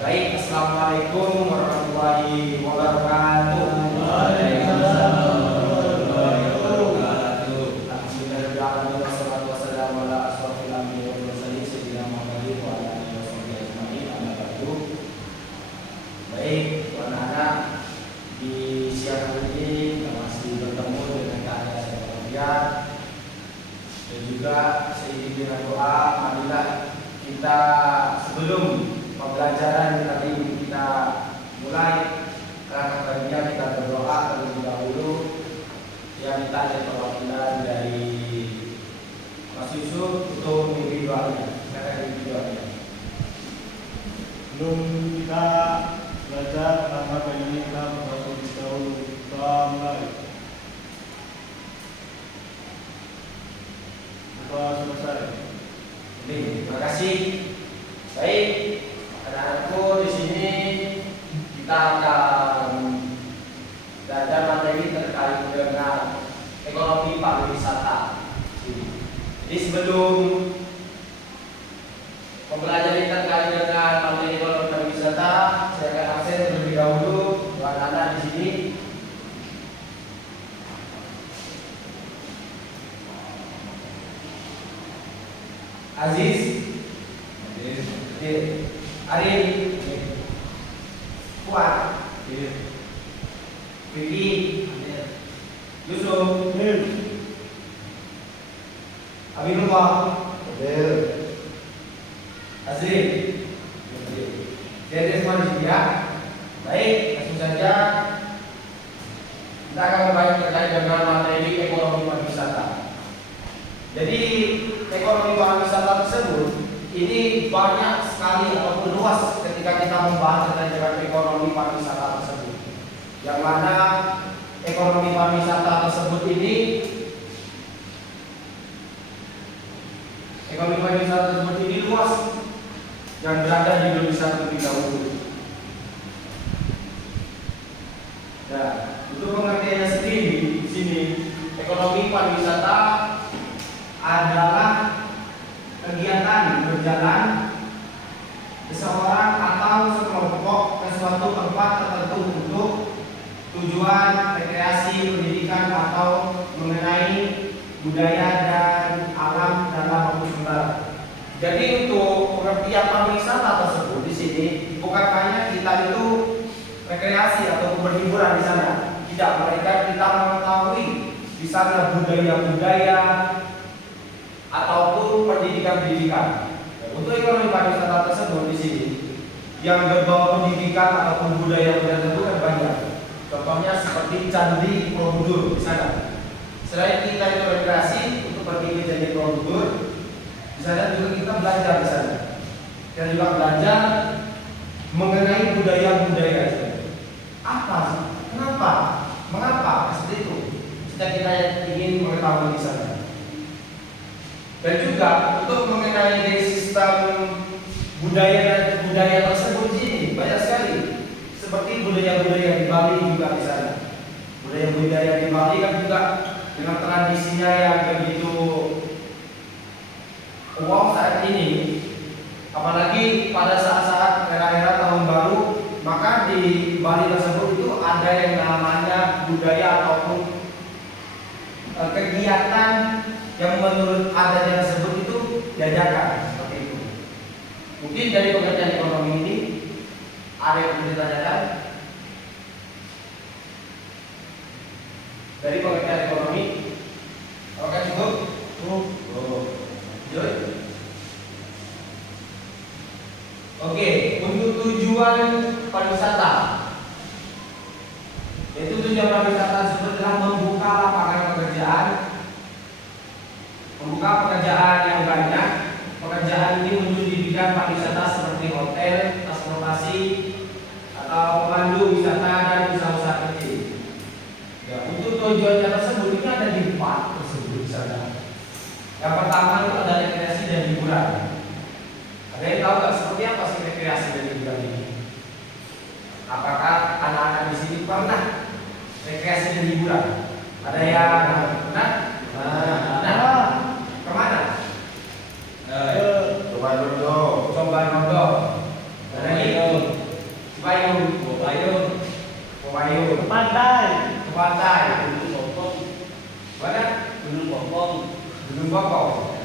Baik, assalamualaikum warahmatullahi wabarakatuh. Waalaikumsalam warahmatullahi wabarakatuh. Alhamdulillahirrahmanirrahim. Wassalatu wassalamu ala asyrofil anbiya'i wal mursalin sayyidina Muhammadin wa ala alihi washabihi ajma'in. Amma ba'du. Baik, anak-anak, di siang hari ini kita masih bertemu dengan keadaan saya kalian dan juga seiring dengan doa, marilah kita sebelum pembelajaran tadi kita mulai, karena bagian kita berdoa terlebih dahulu. Yang minta ada perwakilan dari Mas Yusuf untuk memimpin doanya. Silakan memimpin doanya. Sebelum kita belajar tentang kali ini kita membaca dahulu doa mulai. Doa selesai. Terima kasih. Baik, anak-anakku, di sini kita akan belajar materi terkait dengan ekonomi pariwisata. Jadi sebelum mempelajari terkait dengan materi ekonomi pariwisata, saya akan absen terlebih dahulu buat anak di sini. Aziz, Arif, Fuad, Vicky, Yusuf, Abidullah, Azrin. Jadi semua di sini ya. Baik, langsung saja kita akan membahas terkait dengan materi ekonomi pariwisata. Jadi ekonomi pariwisata tersebut ini banyak sekali ataupun luas ketika kita membahas terkait dengan ekonomi pariwisata tersebut. Yang mana ekonomi pariwisata tersebut ini luas yang berada di Indonesia terlebih dahulu. Nah, untuk pengertiannya sendiri di sini ekonomi pariwisata adalah kegiatan berjalan seseorang atau sekelompok ke suatu tempat tertentu untuk tujuan rekreasi, pendidikan atau mengenai budaya dan alam dalam waktu sementara. Jadi untuk pengertian pariwisata tersebut di sini bukan hanya kita itu rekreasi atau berhiburan di sana, tidak, melainkan kita mengetahui di sana budaya-budaya ataupun pendidikan-pendidikan. Untuk ekonomi pariwisata tersebut di sini yang berbau pendidikan ataupun budaya tertentu kan banyak. Contohnya seperti Candi Borobudur di sana. Selain kita itu rekreasi untuk pergi ke Candi Borobudur, di sana juga kita belajar di sana. Dan juga belajar mengenai budaya-budaya. Apa sih? Kenapa? Mengapa seperti itu? Jika kita ingin mengetahui di sana. Dan juga untuk mengenai dari sistem budaya tersebut ini banyak sekali. Seperti budaya-budaya di Bali juga di sana. Budaya-budaya di Bali kan juga dengan tradisinya yang begitu wow saat ini. Apalagi pada saat-saat era-era tahun baru, maka di Bali tersebut itu ada yang namanya budaya ataupun kegiatan yang menurut adatnya tersebut itu diadakan seperti itu. Mungkin dari pengertian ekonomi ini ada yang perlu ditanyakan? Dari pengertian ekonomi, oke cukup? Joy. Oke, untuk tujuan pariwisata, yaitu tujuan pariwisata tersebut adalah membuka lapangan pekerjaan. Membuka pekerjaan yang banyak. Pekerjaan ini muncul di bidang pariwisata seperti hotel, transportasi, atau pemandu wisata dan usaha-usaha kecil. Ya, untuk tujuannya tersebut ini ada di 4 tersebut di sana. Yang pertama itu ada rekreasi dan hiburan. Ada yang tahu nggak seperti apa sih rekreasi dan hiburan ini? Apakah anak-anak di sini pernah rekreasi dan hiburan? Ada yang pernah? Nah, kemana? Coba Rondo. Ada lagi? Bokong.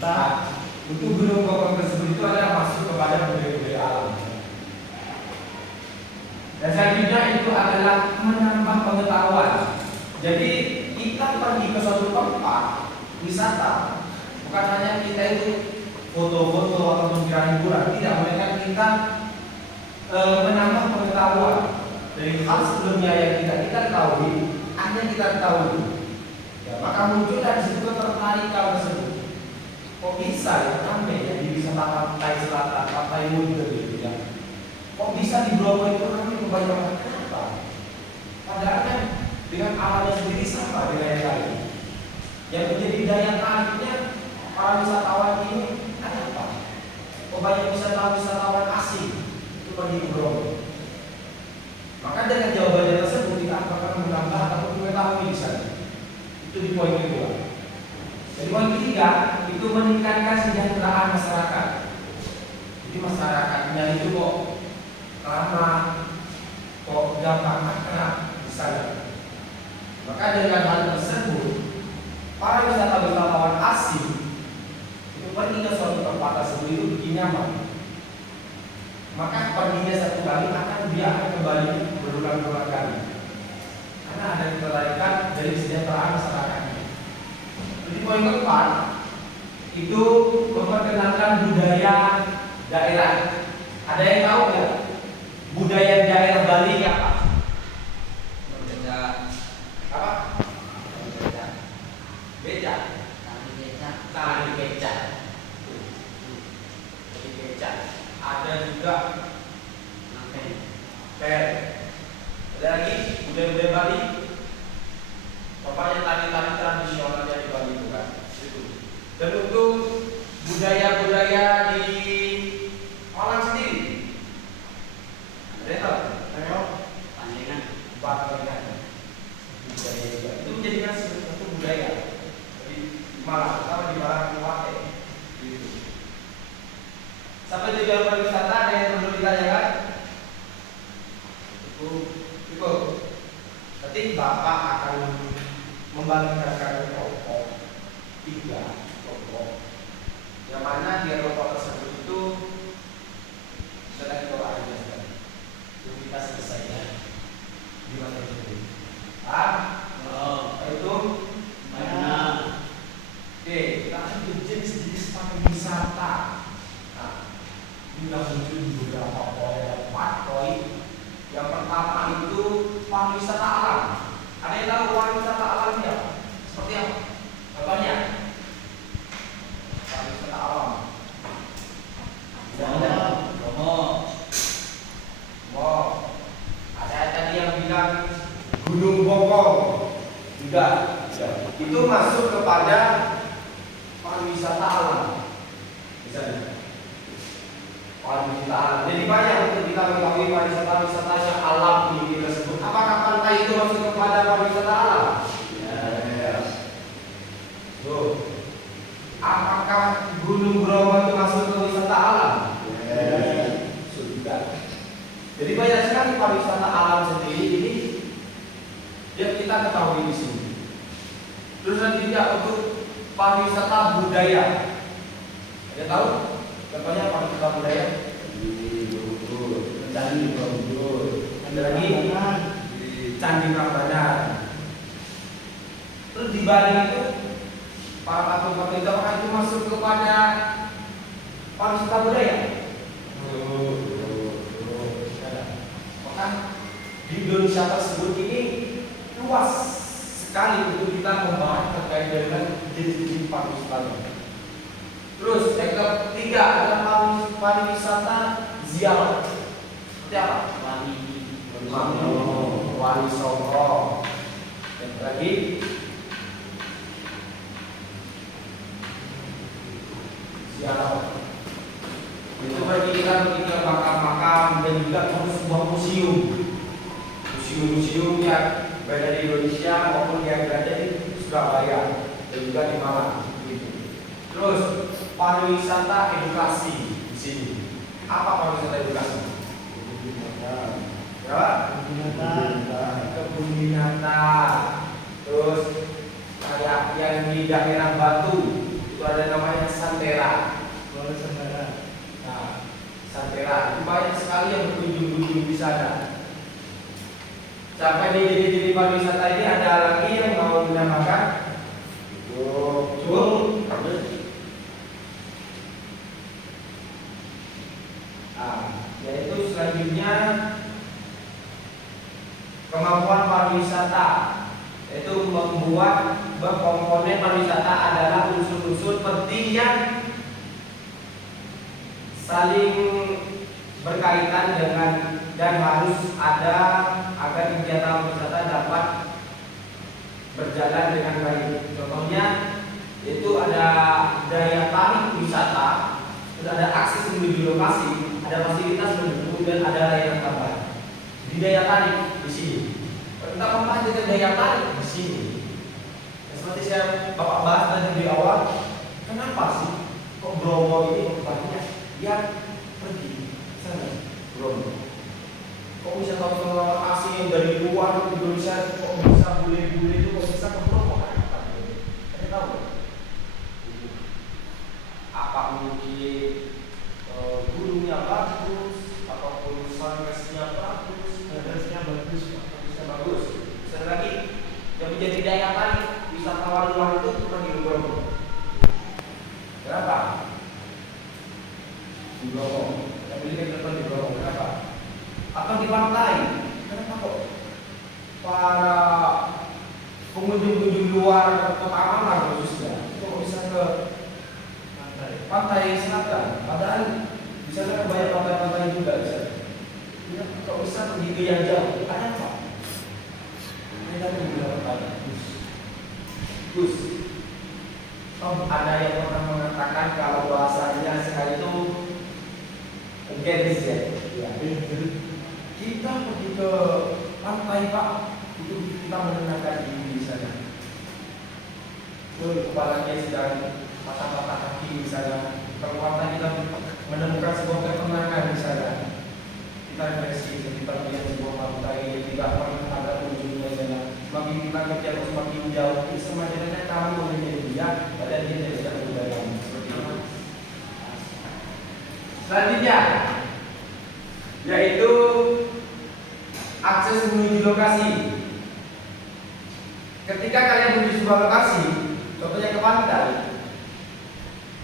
Nah, untuk Gunung Bokong tersebut itu adalah masuk kepada budaya-budaya alam. Dan selanjutnya itu adalah menambah pengetahuan. Jadi kita pergi ke suatu tempat wisata, bukan hanya kita itu foto-foto atau mengira hiburan, tidak, melainkan kita menambah pengetahuan dari hal sebelumnya yang tidak kita ketahui, hanya kita ketahui. Ya, maka muncul dari situ ketertarikan tersebut. Kok bisa ya ramai ya di wisata pantai selatan, pantai Muda gitu ya? Kok bisa di Bromo itu ramai kebanyakan? Kenapa? Padahal kan dengan alamnya sendiri sama dengan yang lain. Yang menjadi daya tariknya para wisatawan ini ada apa? Kok banyak wisatawan asing itu pergi ke Bromo? Maka dengan jawabannya tersebut kita akan menambah atau mengetahui di sana. Itu di poin kedua. Jadi poin ketiga itu meningkatkan kesejahteraan masyarakat. Jadi masyarakatnya itu kok ramah, kok gampang akrab di sana. Maka dengan hal tersebut, para wisatawan asing itu pergi ke suatu tempat tersebut itu bikin nyaman. Maka perginya satu kali dia akan kembali berulang-ulang kali. Karena ada ketertarikan dari kesejahteraan masyarakatnya. Jadi poin keempat itu memperkenalkan budaya daerah. Ada yang tahu nggak budaya daerah Bali apa? Beca. Apa? Beca. Tari beca. Tari beca. Ada juga per. Ada lagi budaya-budaya Bali. Bapaknya tari-tari tradisionalnya di Bali itu kan. Itu. Dan untuk budaya-budaya di Malang sendiri, ada yang tahu? Ayo. Panjenengan. Panjenengan. Budaya juga. Itu menjadikan satu budaya di Malang, sama di Malang Kuwate. Gitu. Sampai tujuan pariwisata ada yang perlu ditanyakan? Cukup. Nanti Bapak akan membagikan kelompok 3 kelompok, yang mana di kelompok tersebut itu sedang kita ajarkan. Itu kita selesai ya di masa itu. Itu mana? Oke, kita lanjut jenis-jenis pariwisata. Nah, ini sudah muncul di beberapa poin. Yang pertama itu pariwisata alam. Ada yang tahu pariwisata alam ya? Seperti apa? Contohnya pariwisata alam. Ada tadi yang bilang Gunung Bokong juga. Itu masuk kepada pariwisata alam. Misalnya pariwisata alam. Jadi banyak untuk kita mengetahui pariwisata yang alam ini tersebut. Apakah pantai itu masuk kepada pariwisata alam? Yes. Apakah Gunung Bromo itu masuk ke wisata alam? Yes. Sudah. Jadi banyak sekali pariwisata alam sendiri ini yang kita ketahui di sini. Terus selanjutnya untuk pariwisata budaya. Ada tahu? Contohnya pariwisata budaya Candi Borobudur, ada lagi di Candi Prambanan. Terus di Bali itu para patung-patung itu apakah itu masuk kepada pariwisata budaya? Maka di Indonesia tersebut ini luas sekali untuk kita membahas terkait dengan jenis-jenis pariwisata. Terus yang ketiga adalah pariwisata ziarah. Seperti apa? Wali Songo. Yang lagi ziarah. Itu berarti kita pergi ke makam-makam dan juga ke sebuah museum. Museum-museum yang berada di Indonesia maupun yang berada di Surabaya dan juga di Malang. Terus pariwisata edukasi di sini. Apa pariwisata edukasi? Kebun binatang. Terus kayak yang di daerah Batu itu ada namanya Santera. Boleh saudara. Nah, Santera itu banyak sekali yang berkunjung-kunjung di sana. Sampai di jadi pariwisata ini ada lagi yang mau menambahkan. Cukup. Nah, yaitu selanjutnya kemampuan pariwisata, yaitu membuat komponen pariwisata adalah unsur-unsur penting yang saling berkaitan dengan dan harus ada agar kegiatan pariwisata dapat berjalan dengan baik. Contohnya itu ada daya tarik wisata, terus ada akses menuju lokasi, ada fasilitas pendukung dan ada layanan tambahan. Di daya tarik di sini, kita membahas dengan daya tarik di sini. Seperti saya Bapak bahas tadi di awal, kenapa sih kok Bromo ini banyak yang pergi sana Bromo? Kok bisa tahu asing yang dari luar Indonesia kok bisa bule-bule itu kok bisa ke Bromo? Ada tahu? Apa mungkin gunungnya bagus, ataupun sunrise-nya bagus, Sunrise-nya bagus, Pak. bagusnya bagus. Sekali lagi yang menjadi daya tarik wisatawan luar itu pergi ke Bromo. Kenapa? Di Bromo. Yang pilih contoh di Bromo. Kenapa? Atau di pantai. Kenapa kok para pengunjung-pengunjung luar kota Malang khususnya itu kok bisa ke pantai selatan? Padahal di sana banyak pantai-pantai juga di sana. Ya, kok bisa pergi ke yang jauh? Ada apa? Mereka beberapa kali. Gus, ada yang pernah mengatakan kalau bahasanya sekali itu gadis ya. Kita pergi ke pantai Pak untuk kita menenangkan diri di sana. Kepalanya sedang patah-patah kaki di sana. Kalau pantai kita menemukan sebuah ketenangan di sana. Kita refleksi, kita melihat sebuah pantai yang tidak pernah ada ujungnya di sana. Semakin kita kerja semakin jauh, semakin kamu menjadi dia, padahal dia tidak bisa berubah seperti itu. Selanjutnya, yaitu akses menuju lokasi. Ketika kalian menuju sebuah lokasi, contohnya ke pantai,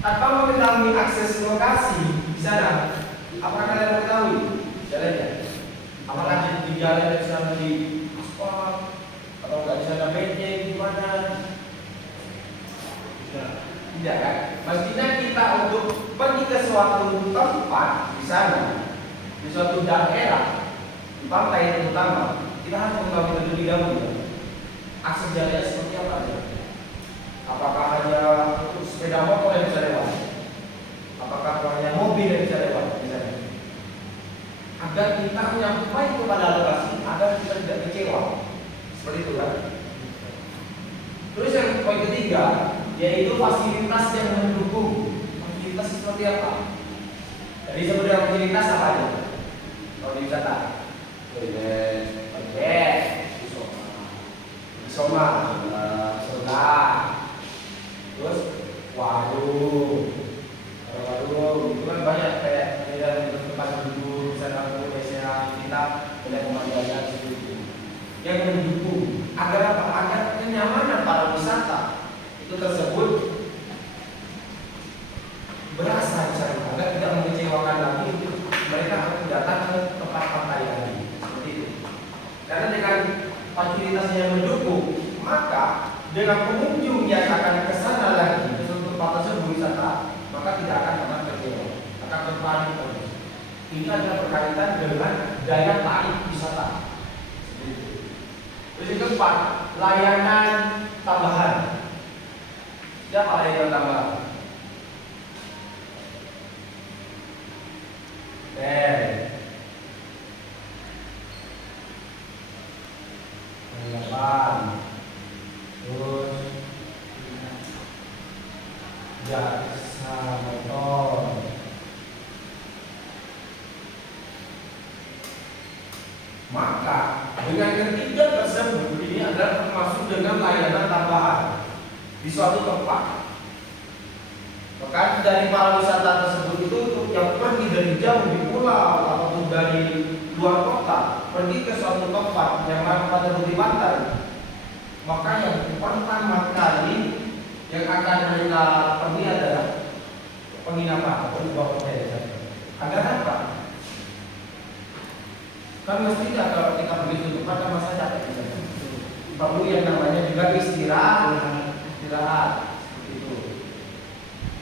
tanpa mengetahui akses lokasi di sana, apakah kalian mengetahui jalannya? Apakah di jalan yang sana di aspal atau nggak di sana becek gimana? Tidak kan? Mestinya kita untuk pergi ke suatu tempat di sana, di suatu daerah, di pantai terutama, kita harus mengetahui terlebih dahulu akses jalannya seperti apa aja. Apakah hanya sepeda motor yang bisa lewat? Apakah hanya mobil yang bisa lewat? Misalnya, agar kita menyampai kepada lokasi, agar kita tidak kecewa. Seperti itu kan? Terus yang poin ketiga, yaitu fasilitas yang mendukung. Fasilitas seperti apa? Jadi sebenarnya fasilitas apa aja? Kalau di wisata, toilet, soma, terus warung itu kan banyak kayak tempat duduk, bisa dapur, bisa kita melihat pemandangan seperti itu. Yang mendukung agar apa? Agar kenyamanan para wisata itu tersebut berasa di sana, agar tidak mengecewakan lagi mereka akan datang ke tempat pantai lagi seperti itu. Karena dengan fasilitasnya yang mendukung, maka dengan pengunjung yang akan ke sana lagi ke tempat tersebut wisata, maka tidak akan pernah kecewa, akan tertarik terus. Ini adalah berkaitan dengan daya tarik wisata. Terus yang keempat, layanan tambahan. Siapa layanan tambahan? Terus jasa motor. Maka dengan ketiga tersebut ini adalah termasuk dengan layanan tambahan. di suatu tempat. Maka dari para wisata tersebut itu yang pergi dari jauh di pulau ataupun dari luar kota pergi ke suatu tempat yang pada di pantai, maka yang pertama kali yang akan mereka pergi adalah penginapan atau sebuah hotel. Agar apa? Kan mestinya kalau kita pergi ke tempat kan masa capek gitu. Perlu yang namanya juga istirahat. Itu.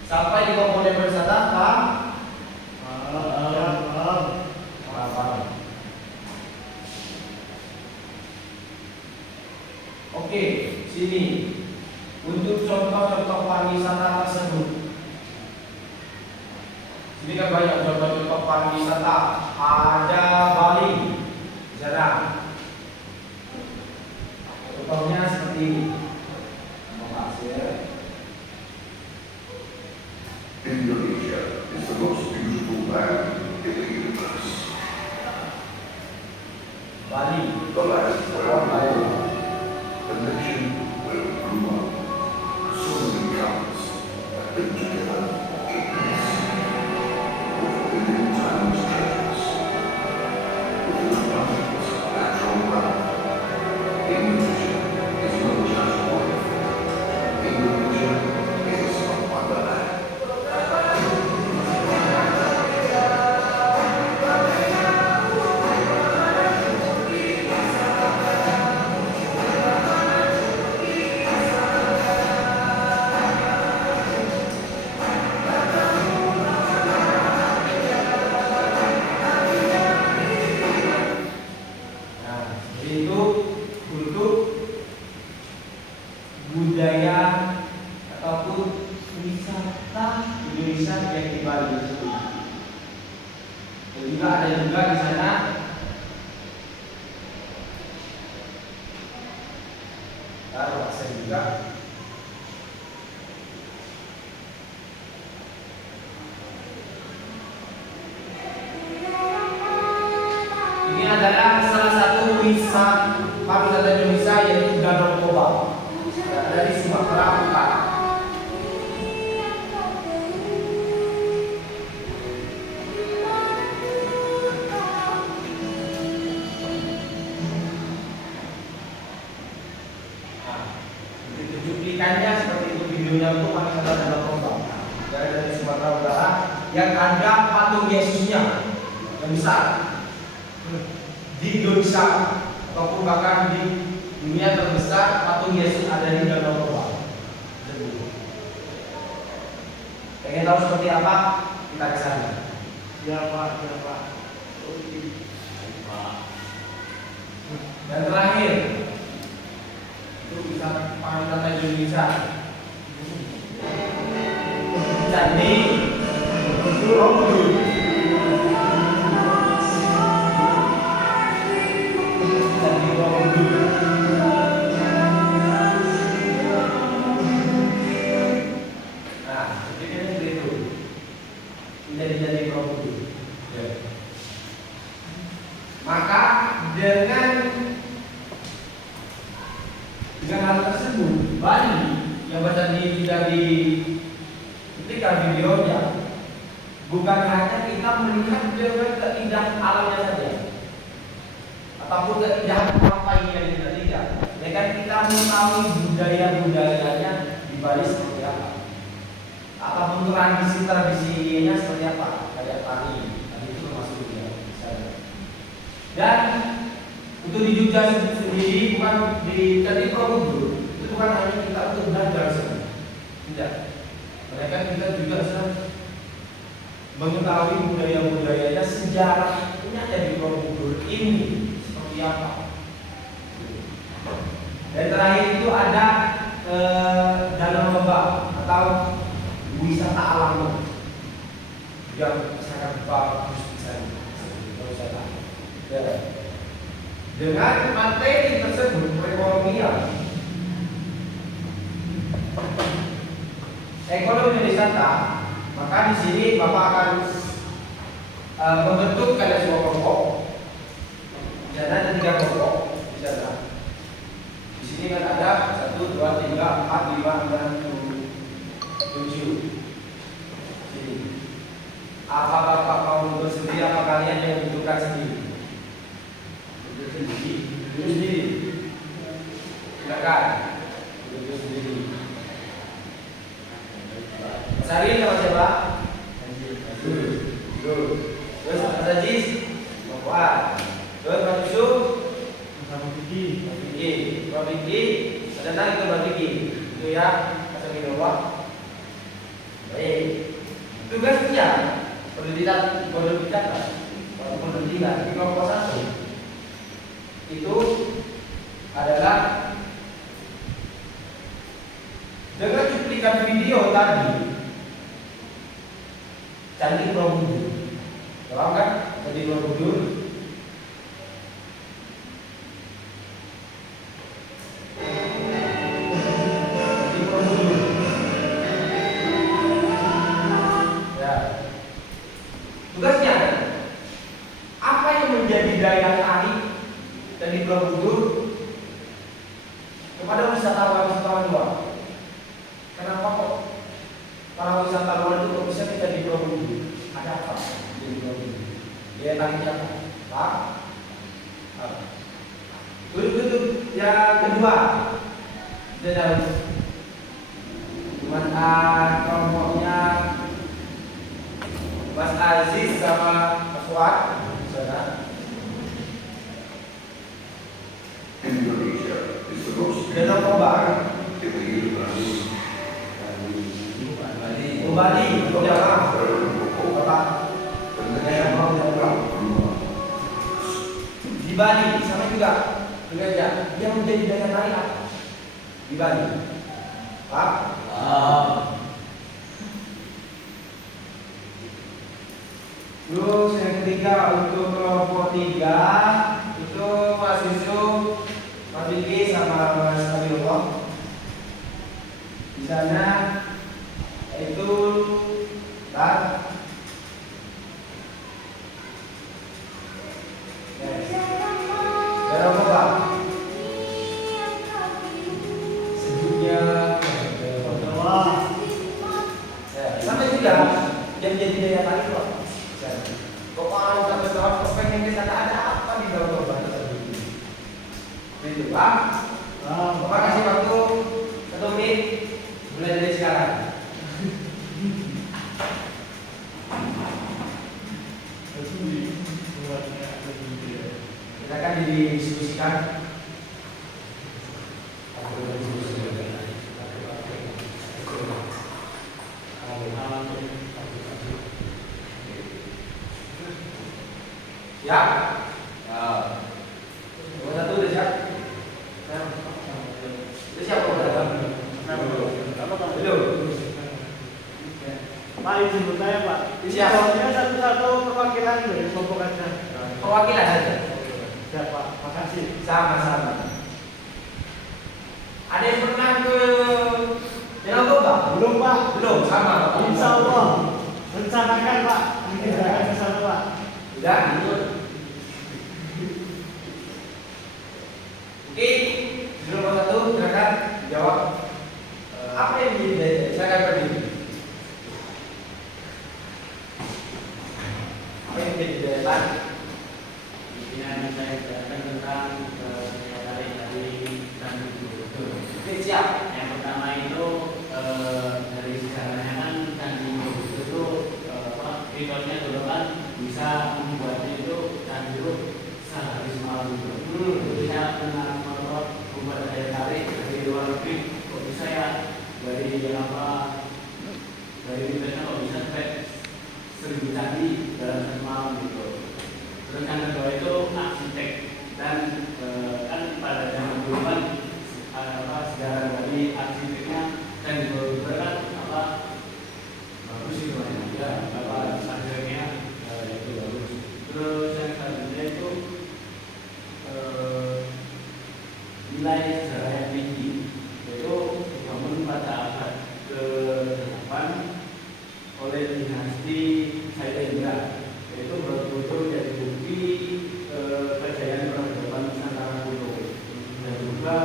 Sampai di komponen wisata paham? Oke, sini untuk contoh-contoh pariwisata tersebut. Sini kan banyak contoh-contoh pariwisata. Ada Bali, jarang. Contohnya seperti ini. Indonesia is the most beautiful land in the universe. Bali, The land where we Bali. grew up, the nation where we grew up. So many couples have been together in peace, fulfilling timeless treasures, with an abundance of natural wealth. Indonesia is not just wonderful. Indonesia is a wonderland. Itu untuk budaya ataupun wisata Indonesia yang di Bali. Dan juga ada juga di sana taruh saya juga. Ini adalah salah satu wisata pariwisata Indonesia yaitu Danau Toba dari Sumatera Utara. Nah, untuk cuplikannya seperti itu videonya untuk pariwisata Danau Toba dari Sumatera Utara yang ada patung Yesusnya yang besar di Indonesia ataupun bahkan di dunia terbesar patung Yesus ada di Danau Toba. Pengen tahu seperti apa? Kita ke sana. Ya Pak. Dan terakhir itu bisa pariwisata Indonesia. Candi Borobudur. Candi Borobudur. Nah, jadi itu. Jadi Borobudur. Ya. Maka dengan hal tersebut, Bali yang tadi sudah diketikkan videonya, bukan hanya kita melihat dengan keindahan alamnya saja, ataupun keindahan pantainya tidak, ya kan kita mengetahui budaya-budayanya di Bali seperti apa, ataupun tradisi-tradisinya seperti apa, kayak tani itu termasuk budaya. Dan untuk di Jogja sendiri, bukan di Candi Borobudur, itu bukan hanya kita untuk belajar saja, tidak. Mereka kita juga sedang mengetahui budaya-budayanya, sejarahnya dari Borobudur ini seperti apa. Dan terakhir itu ada Danau Toba atau wisata alam yang sangat bagus di sana. Wisata. Dengan materi tersebut perekonomian, ekonomi wisata, maka di sini Bapak akan membentuk sebuah kelompok. Di sana ada 3 kelompok di sana. Di sini kan ada 1, 2, 3, 4, 5, 6, 7. Sini. Apa Bapak mau duduk sendiri, apa kalian yang dudukkan sendiri? Duduk sendiri. Duduk sendiri. Silakan. Duduk sendiri. Mas Ari sama siapa? Duduk. Terus Mas Ajis, Bapak. Terus Mas Yusuf, Pak Vicky, ada lagi ke Pak Vicky, itu ya, pasang di bawah. Baik. Tugasnya perlu dicatat, di kelompok 1 itu adalah dengan cuplikan video tadi Candi Borobudur. Paham kan? Candi Borobudur. Candi Borobudur. Ya. Tugasnya apa yang menjadi daya tarik Candi Borobudur kepada wisatawan luar? Kenapa kok para wisatawan itu kok bisa ke Candi Borobudur? Ada apa di Borobudur? Dia tanya Pak. Duduk. Yang kedua, dan kelompoknya Mas Aziz sama Mas Fuad di sana. Indonesia is the most Dan Kobar, in the universe. Bali, Jawa, kota The mau nation pulang. Di Bali sama juga aja yang menjadi daya tarik apa? Di Bali, Pak. Terus yang ketiga untuk kelompok 3 itu Mas Yusuf, Mas Vicky sama Mas Abdullah. Di sana itu dan Darah Bapak sebutnya sampai juga yang jadi daya tarik loh. Kok orang sampai sekarang pengen kita ada apa di dalam obat tersebut? Itu Pak. Bapak kasih waktu 1 menit mulai dari sekarang. Kita akan didiskusikan. Siap? Nomor 1 udah siap? Udah siap belum? Pak, izin bertanya Pak. Siap. Soalnya satu-satu perwakilan dari kelompok aja. Perwakilan saja. Ya Pak, makasih. Sama-sama. Ada yang pernah ke Danau Toba? Belum Pak. Belum, sama Pak. Insya Allah rencanakan Pak. Ini jangan ke sana Pak. Udah, ikut. Oke, di nomor 1 silakan jawab. Apa yang menjadi silakan berdiri. Apa yang menjadi daya tarik? Yang saya jelaskan tentang daya tarik dari Candi Borobudur. Oke, siap. Yang pertama itu dari sejarahnya kan Candi Borobudur itu rekodnya dulu kan bisa membuatnya itu Candi itu sehari semalam itu. Jadi saya pernah membuat daya tarik dari luar negeri. Kok bisa ya dari Indonesia kok bisa sampai 1000 candi dalam satu malam gitu. Terus yang kedua itu arsitek dan kan pada zaman dulu kan sejarah dari arsiteknya dan beberapa bagus itu ya arsiteknya itu bagus. Terus yang selanjutnya itu nilai sejarah yang tinggi itu dibangun pada abad ke-8 oleh dinasti Sailendra. Itu betul-betul jadi bukti kejayaan peradaban Nusantara kuno dan juga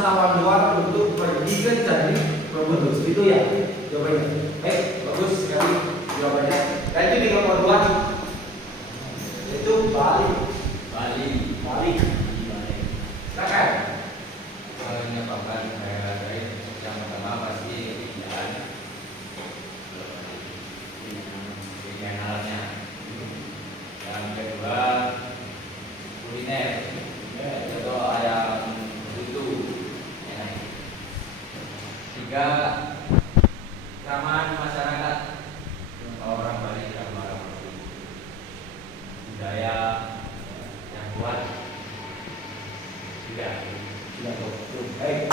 wisatawan luar untuk pergi ke Candi Borobudur. Itu ya jawabannya. Baik, bagus sekali jawabannya. Dan itu di nomor 2 itu Bali. Bali. Silakan. Menyebabkan daerah lain yang pertama pasti pilihan alatnya. Yang kedua kuliner, yaitu ayam utuh. Tiga keramahan masyarakat. Orang Bali ramah budaya yang kuat. Tiga. Baik,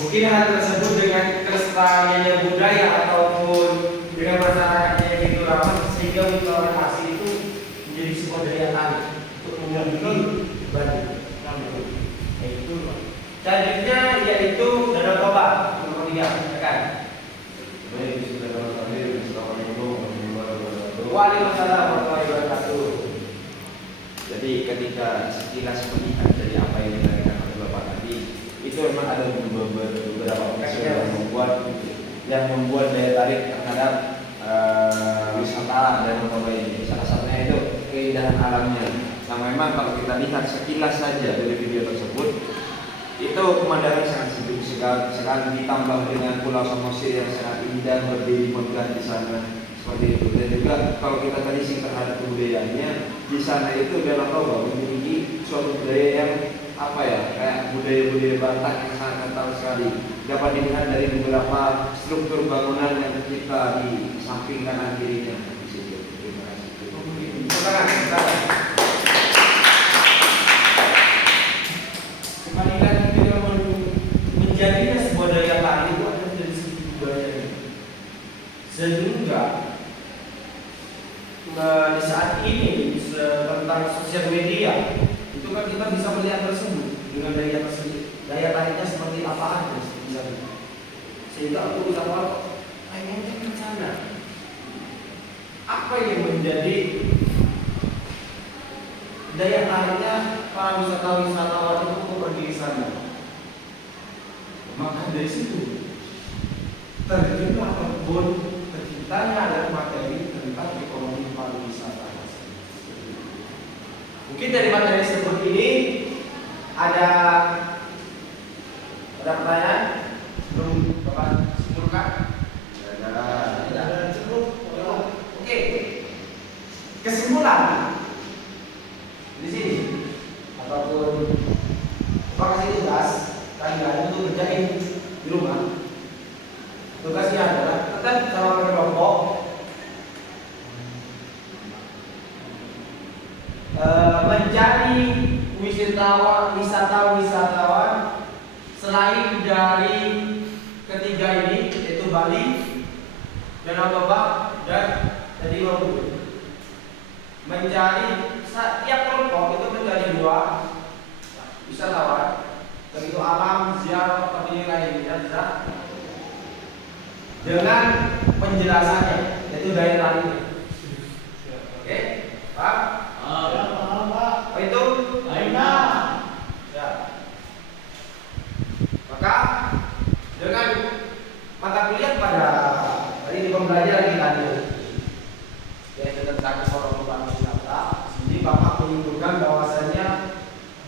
mungkin hal tersebut dengan kelestariannya budaya ataupun dengan masyarakatnya yang itu ramah sehingga wisatawan asing itu menjadi sebuah daya tarik untuk mengambil Bali. Itu selanjutnya yaitu Danau Toba nomor 3, kan? Baik, Assalamualaikum warahmatullahi wabarakatuh. Waalaikumsalam warahmatullahi wabarakatuh. Jadi ketika sekilas melihat dari apa yang dikatakan oleh Bapak tadi, itu memang ada beberapa unsur yang membuat daya tarik terhadap wisata Danau Toba ini. Salah satunya itu keindahan alamnya. Nah, memang kalau kita lihat sekilas saja dari video tersebut, itu pemandangan sangat sejuk sekali ditambah dengan Pulau Samosir yang sangat indah berdiri megah di sana seperti itu. Dan juga kalau kita tadi sih terhadap kebudayaannya di sana itu Danau Toba memiliki suatu budaya yang kayak budaya Batak yang sangat kental sekali. Dapat dilihat dari beberapa struktur bangunan yang tercipta di samping kanan kirinya di situ. Terima kasih. Kembalikan kita menjadinya sebuah daya tarik itu ada dari segi budaya. Sehingga di saat ini tentang sosial media itu kan kita bisa melihat tersebut dengan daya tariknya seperti apa aja misalnya. Sehingga untuk wisatawan pengennya ke sana. Apa yang menjadi daya tariknya para wisatawan itu untuk pergi ke sana? Maka dari situ terjun ataupun terciptanya adalah materi tentang ekonomi pariwisata. Mungkin dari materi seperti ini ada pertanyaan sebelum Bapak simpulkan? Ada cukup. Oke. Kesimpulan di sini ataupun Bapak kasih tugas kalian untuk kerjain di rumah. Tugasnya adalah tetap sama berkelompok mencari wisatawan selain dari ketiga ini yaitu Bali, Danau Toba dan Candi Borobudur. Mencari setiap kelompok itu mencari 2 wisatawan, begitu alam, ziarah, atau ini lainnya dengan penjelasannya yaitu daya tariknya. Oke, Pak? Ya, paham Pak. Oh itu? Baik Pak. Ya. Maka dengan mata kuliah pada hari ini pembelajaran kita yaitu tentang ekonomi pariwisata. Jadi Bapak menyimpulkan bahwasanya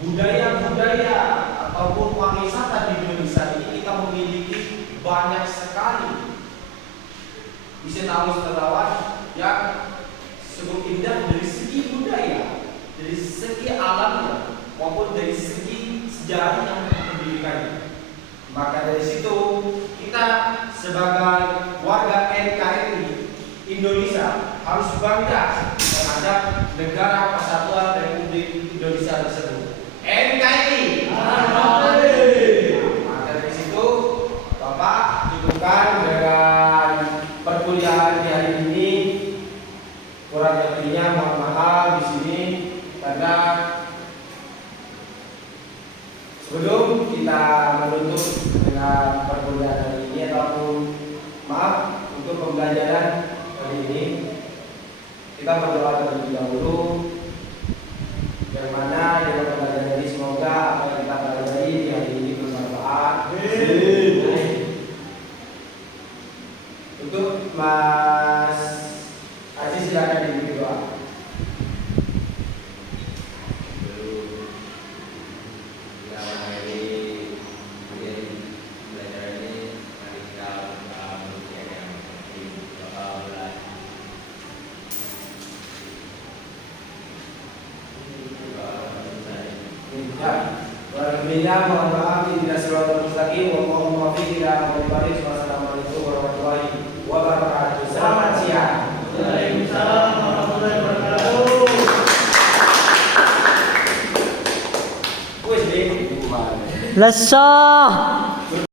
budaya-budaya ataupun pariwisata di Indonesia ini kita memiliki banyak sekali wisatawan yang cukup indah dari segi budaya, dari segi alamnya, maupun dari segi sejarah yang pendidikannya. Maka dari situ kita sebagai warga NKRI Indonesia harus bangga terhadap negara kesatuan Republik Indonesia tersebut. NKRI. Maka dari situ Bapak cukupkan dengan perkuliahan di hari ini. Kurang lebihnya mohon maaf di sini karena sebelum kita menutup dengan perkuliahan hari ini ataupun maaf untuk pembelajaran hari ini kita berdoa terlebih dahulu yang mana dengan pembelajaran ini semoga akhirnya mohon maaf tidak selalu mustaqim. Wallahu muwaffiq ila aqwamit thoriq. Wassalamualaikum warahmatullahi wabarakatuh. Selamat siang. Waalaikumsalam warahmatullahi wabarakatuh. Wes, Dik. Lesah.